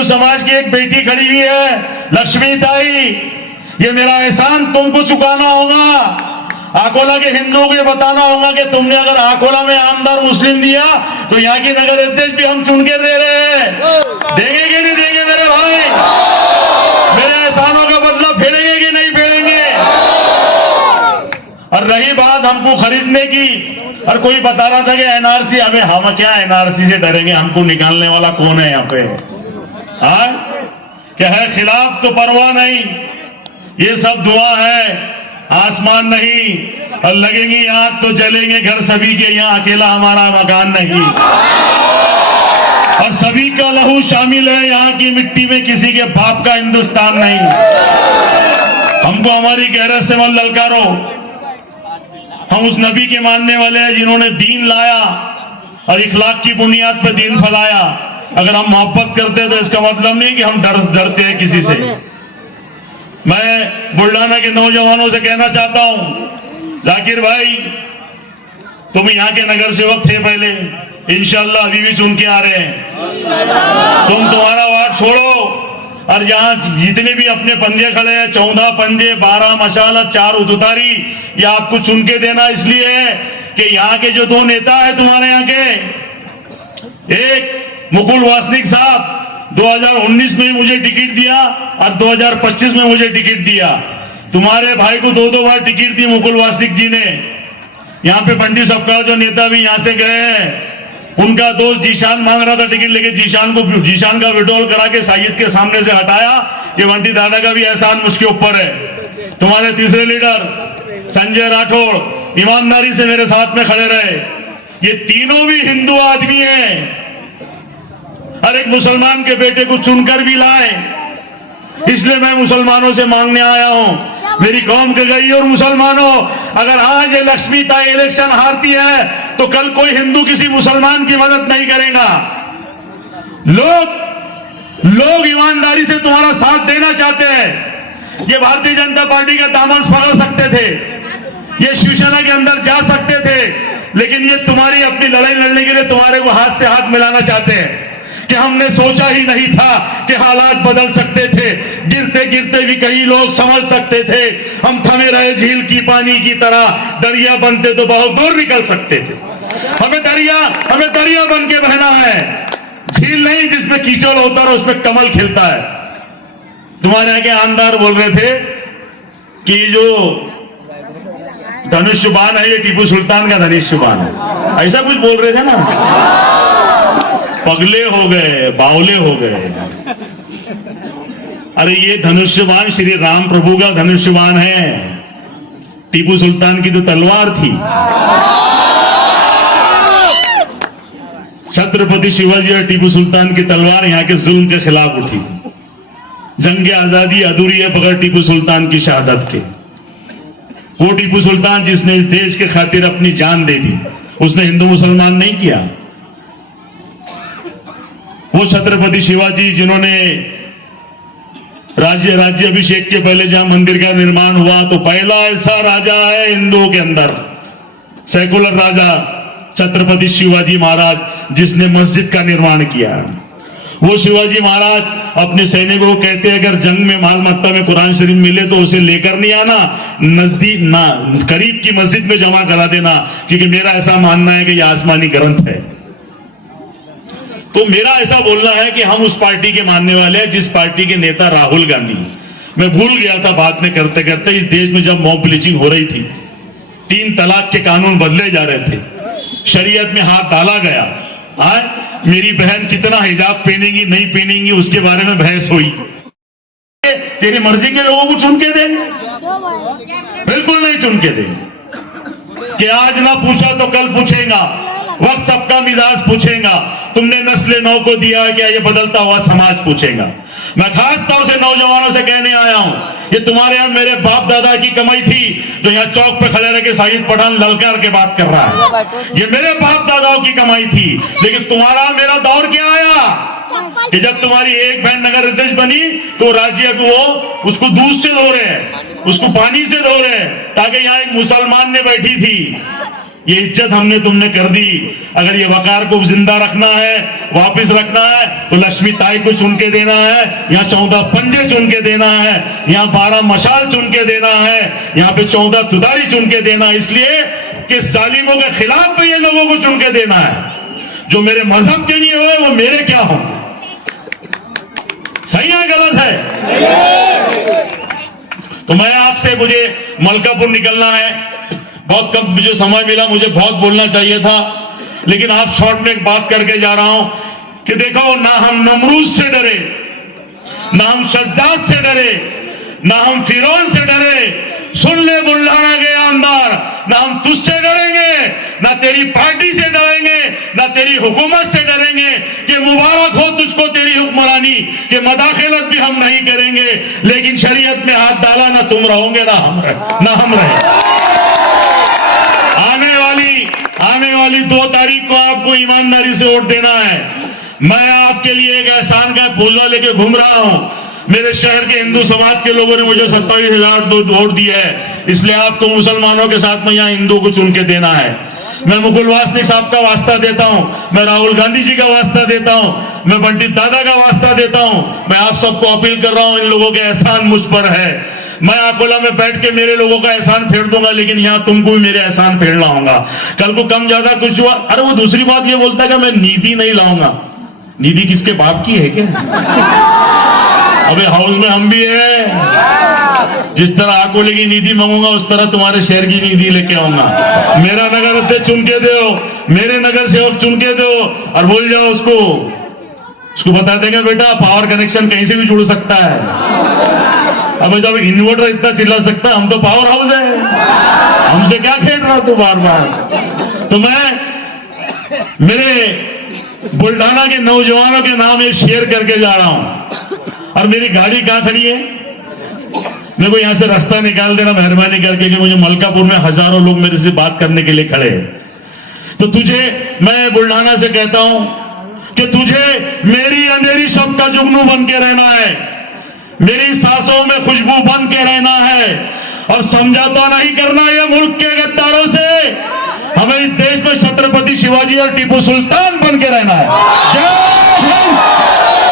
समाज की एक बेटी खड़ी हुई है लक्ष्मी ताई, ये मेरा एहसान तुमको चुकाना होगा। अकोला के हिंदुओं को ये बताना होगा कि तुमने अगर अकोला में आमदार मुस्लिम दिया तो यहाँ की नगर अध्यक्ष भी हम चुन के दे रहे हैं। देंगे कि नहीं देंगे मेरे भाई? मेरे एहसानों का बदला फेरेंगे कि नहीं फेरेंगे? और रही बात हमको खरीदने की, और कोई बता रहा था कि एनआरसी, हमें हम क्या एनआरसी से डरेंगे, हमको निकालने वाला कौन है यहाँ पे? क्या है खिलाफ तो परवाह नहीं, ये सब दुआ है, आसमान नहीं। और लगेंगी आग तो जलेंगे घर सभी के, यहाँ अकेला हमारा मकान नहीं। और सभी का लहू शामिल है यहाँ की मिट्टी में, किसी के बाप का हिंदुस्तान नहीं। हमको हमारी गैरत से मत ललकारो। हम उस नबी के मानने वाले हैं जिन्होंने दीन लाया और इखलाक की बुनियाद पर दीन फैलाया। अगर हम मोहब्बत करते हैं तो इसका मतलब नहीं कि हम डरते हैं किसी से। मैं बुल्ढाना के नौजवानों से कहना चाहता हूं, जाकिर भाई तुम यहाँ के नगर सेवक थे पहले, इंशाल्लाह अभी भी चुन के आ रहे हैं। तुम तुम्हारा वार्ड छोड़ो और यहाँ जितने भी अपने पंजे खड़े हैं, 14 पंजे, 12 मशाल और 4 उतारी, ये आपको चुन के देना इसलिए है कि यहाँ के जो 2 नेता है तुम्हारे यहाँ के, एक मुकुल वासनिक साहब 2019 में मुझे टिकट दिया और 2025 में मुझे टिकट दिया। तुम्हारे भाई को 2 बार टिकट दी मुकुल वासनिक जी ने। यहाँ पे बंटी सबका जो नेता भी यहाँ से गए हैं, उनका दोस्त जीशान मांग रहा था टिकट लेके, जीशान का विड्रॉल करा के साजिद के सामने से हटाया। ये बंटी दादा का भी एहसान मुझके ऊपर है। तुम्हारे तीसरे लीडर संजय राठौड़ ईमानदारी से मेरे साथ में खड़े रहे। ये तीनों भी हिंदू आदमी हैं, हर एक मुसलमान के बेटे को चुनकर भी लाए। इसलिए मैं मुसलमानों से मांगने आया हूं, मेरी कौम के गई और मुसलमानों, अगर आज ये लक्ष्मी ताई इलेक्शन हारती है तो कल कोई हिंदू किसी मुसलमान की मदद नहीं करेगा। लोग ईमानदारी से तुम्हारा साथ देना चाहते हैं। ये भारतीय जनता पार्टी का दामन पकड़ सकते थे, ये शिवसेना के अंदर जा सकते थे, लेकिन ये तुम्हारी अपनी लड़ाई लड़ने के लिए तुम्हारे को हाथ से हाथ मिलाना चाहते हैं कि हमने सोचा ही नहीं था कि हालात बदल सकते थे, गिरते गिरते भी कई लोग संभल सकते थे। हम थमे रहे झील की पानी की तरह, दरिया बनते तो बहुत दूर निकल सकते थे। हमें दरिया बन के बहना है, झील नहीं जिसमें कीचड़ होता है उसमें कमल खिलता है। तुम्हारे आगे आमदार बोल रहे थे कि जो धनुष्यबाण है ये टीपू सुल्तान का धनुष्यबाण है, ऐसा कुछ बोल रहे थे ना। पगले हो गए, बावले हो गए। अरे ये धनुष्यबाण श्री राम प्रभु का धनुष्यबाण है, टीपू सुल्तान की तो तलवार थी। छत्रपति शिवाजी और टीपू सुल्तान की तलवार यहाँ के जुल्म के खिलाफ उठी। जंग आजादी अधूरी है बगैर टीपू सुल्तान की शहादत के। वो टीपू सुल्तान जिसने इस देश के खातिर अपनी जान दे दी, उसने हिंदू मुसलमान नहीं किया। वो छत्रपति शिवाजी जिन्होंने राज्य अभिषेक के पहले जहां मंदिर का निर्माण हुआ तो पहला ऐसा राजा है हिंदुओं के अंदर, सेकुलर राजा छत्रपति शिवाजी महाराज, जिसने मस्जिद का निर्माण किया। वो शिवाजी महाराज अपने सैनिकों को कहते हैं अगर जंग में माल मत्ता में कुरान शरीफ मिले तो उसे लेकर नहीं आना, नजदीक ना करीब की मस्जिद में जमा करा देना, क्योंकि मेरा ऐसा मानना है कि यह आसमानी ग्रंथ है। तो मेरा ऐसा बोलना है कि हम उस पार्टी के मानने वाले हैं जिस पार्टी के नेता राहुल गांधी। मैं भूल गया था बात में करते करते, इस देश में जब मॉब लिंचिंग हो रही थी, 3 तलाक के कानून बदले जा रहे थे, शरीयत में हाथ डाला गया। मेरी बहन कितना हिजाब पहनेंगी नहीं पहनेंगी उसके बारे में बहस हुई। तेरी मर्जी के लोगों को चुन के देंगे? बिल्कुल नहीं चुन के देंगे कि आज ना पूछा तो कल पूछेगा, वक्त सबका मिजाज पूछेगा। तुमने नस्ल नौ को दिया, क्या ये बदलता हुआ समाज पूछेगा। मैं खास तौर से नौजवानों से कहने आया हूं, ये तुम्हारे यहाँ मेरे बाप दादा की कमाई थी तो यहाँ चौक पे खड़े रह के साजिद पठान ललकार के बात कर रहा है। ये मेरे बाप दादाओं की कमाई थी, लेकिन तुम्हारा मेरा दौर क्या आया कि जब तुम्हारी एक बहन नगर अध्यक्ष बनी तो राज्य को वो उसको दूध से धो रहे हैं, उसको पानी से धो रहे हैं, ताकि यहाँ एक मुसलमान ने बैठी थी ये इज्जत हमने तुमने कर दी। अगर ये वकार को जिंदा रखना है, वापस रखना है, तो लक्ष्मी ताई को चुन के देना है, यहाँ 14 पंजे चुन के देना है, यहाँ 12 मशाल चुन के देना है, यहाँ पे 14 तुदारी चुन के देना है, इसलिए कि जालिमों के खिलाफ में ये लोगों को चुन के देना है। जो मेरे मजहब के लिए हुए वो मेरे क्या हो? सही है गलत है? तो मैं आपसे, मुझे मलकापुर निकलना है, बहुत कम मुझे समय मिला, मुझे बहुत बोलना चाहिए था, लेकिन आप शॉर्ट में एक बात करके जा रहा हूं कि देखो, ना हम नमरूज से डरे, ना हम शद्दाद से डरे, ना हम फिरौन से डरे। सुन ले बुल्ढाना के आमदार, ना हम तुझसे डरेंगे, ना तेरी पार्टी से डरेंगे, ना तेरी हुकूमत से डरेंगे। कि मुबारक हो तुझको तेरी हुक्मरानी, कि मदाखिलत भी हम नहीं करेंगे, लेकिन शरीयत में हाथ डाला ना तुम रहोगे ना हम रहे। आने वाली 2 तारीख को आपको ईमानदारी से वोट देना है। मैं आपके लिए एक एहसान का फूला लेके घूम रहा हूं। मेरे शहर के हिंदू समाज के लोगों ने मुझे 27,000 वोट दिए है, इसलिए आपको मुसलमानों के साथ में यहाँ हिंदू को चुन के देना है। मैं मुकुल वासनिक साहब का वास्ता देता हूं, मैं राहुल गांधी जी का वास्ता देता हूं, मैं पंडित दादा का वास्ता देता हूं। मैं आप सबको अपील कर रहा हूं, इन लोगों के एहसान मुझ पर है। मैं अकोला में बैठ के मेरे लोगों का एहसान फेर दूंगा, लेकिन यहाँ तुमको भी मेरे एहसान फेरना होगा। कल को कम ज्यादा कुछ हुआ, अरे वो दूसरी बात ये बोलता है कि मैं नीति नहीं लाऊंगा। नीति किसके बाप की है क्या? अबे हाउस में हम भी है। जिस तरह अकोले की नीति मांगूंगा, उस तरह तुम्हारे शहर की नीति लेके आऊंगा। मेरा नगर अध्यक्ष चुन के दो, मेरे नगर सेवक चुन के दो, और भूल जाओ उसको बता देंगे बेटा पावर कनेक्शन कहीं से भी जुड़ सकता है। अब जब इन्वर्टर इतना चिल्ला सकता है, हम तो पावर हाउस है, हमसे क्या खेल रहा तू बार बार? तो मैं मेरे बुल्ढाना के नौजवानों के नाम एक शेयर करके जा रहा हूं। और मेरी गाड़ी कहां खड़ी है, मेरे को यहां से रास्ता निकाल देना मेहरबानी करके, कि मुझे मलकापुर में हजारों लोग मेरे से बात करने के लिए खड़े हैं। तो तुझे मैं बुल्ढाना से कहता हूं कि तुझे मेरी अंधेरी शब्द का जुगनू बन के रहना है, मेरी सांसों में खुशबू बन के रहना है, और समझौता नहीं करना है मुल्क के गद्दारों से। हमें इस देश में छत्रपति शिवाजी और टीपू सुल्तान बन के रहना है। जय हिंद।